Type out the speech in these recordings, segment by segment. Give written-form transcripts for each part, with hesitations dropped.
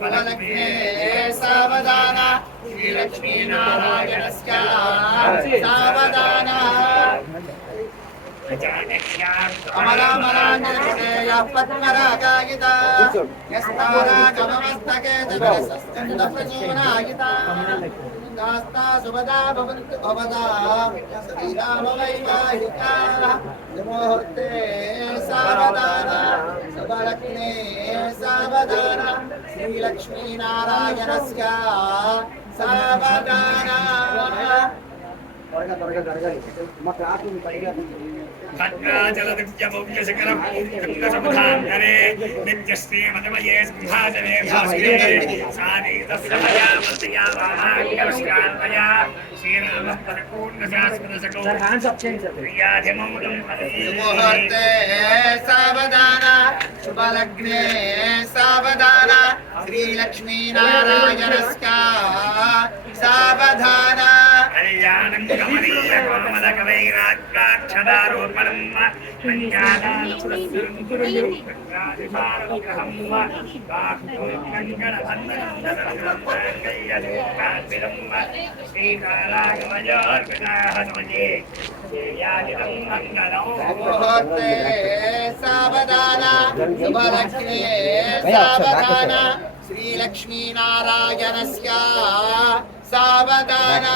फललग्ने सावधान श्रीलक्ष्मीनारायणस्य सावधान अमरामराञ्जनविषयः पद्मरागायिता यस्तारागममस्तके तस्कन्दप्रचूनायिता दास्ता सुभदा भवन्तु भवदा श्रीरामवैवाहिका मुहूर्ते सावधान शुभलग्ने सावधान श्रीलक्ष्मीनारायणस्य सावधान खड्गाचलदिव्यभव्यशकरपूर्णसमुधान्तरे नित्यश्रीमतमये सिंहासने भास्करे सानीतस्समया वामाङ्गलश्कान्मया श्रीरामः परिपूर्णशाश्वतसकौ प्रियाधिमौलं मुहूर्ते सावधान शुभलग्ने सावधान श्रीलक्ष्मीनारायणस्य सावधान कल्याणं कमलीयकोमलकवैराग्राक्षदारोपणं मुहूर्ते सावधान शुभलग्ने सावधान श्रीलक्ष्मीनारायणस्य सावधान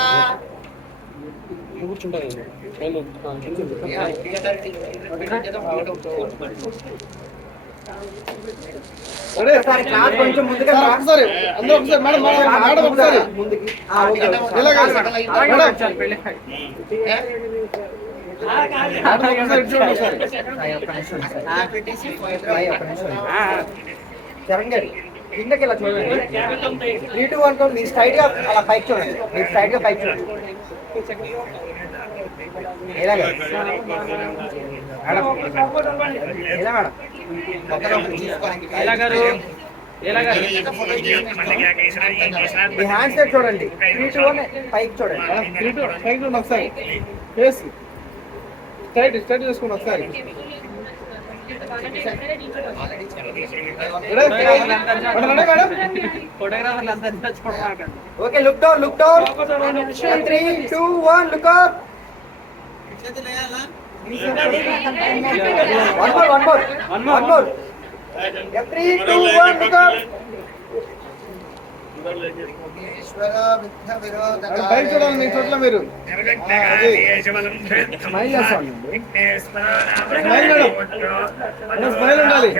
కొంచెం ముందుగా ఒకసారి అందరూ ఒకసారి మేడం మేడం ఒకసారి ముందుకి చరణ్ గారు కిందకి ఇలా చూడండి 3 2 1 మీరు స్ట్రైట్ గా అలా పైకి చూడండి మీరు స్ట్రైట్ గా పైకి చూడండి ఎలా మేడం ఎలా మేడం ఎలా గారు ఎలా గారు మీ హ్యాండ్స్ సెట్ చూడండి 3 2 1 పైకి చూడండి 3 2 పైకి చూడండి ఒకసారి ఫేస్ స్ట్రైట్ స్ట్రైట్ చేసుకోండి ఒకసారి okay look down 3 2 1 look up one more 3 2 1 look up పైకి చూడండి మీ చోట్ల మీరు స్మైల్ స్మైల్ ఉండాలి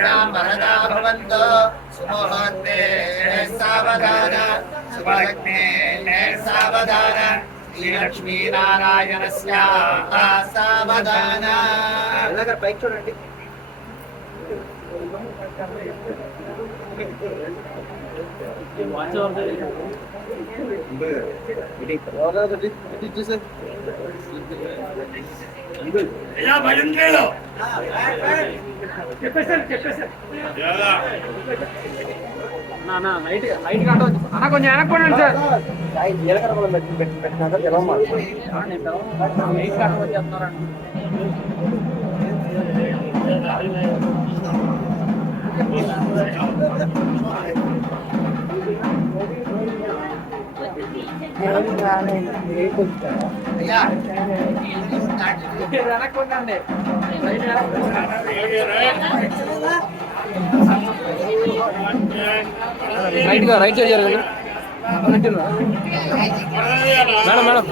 శ్రీలక్ష్మీనారాయణస్య సావధాన పైకి చూడండి కొంచెం వెనక్కోండి సార్ జీలకర్ర పెట్టినాక తెలవమాట రైట్ గా రైట్ చేయాలి మేడం మేడం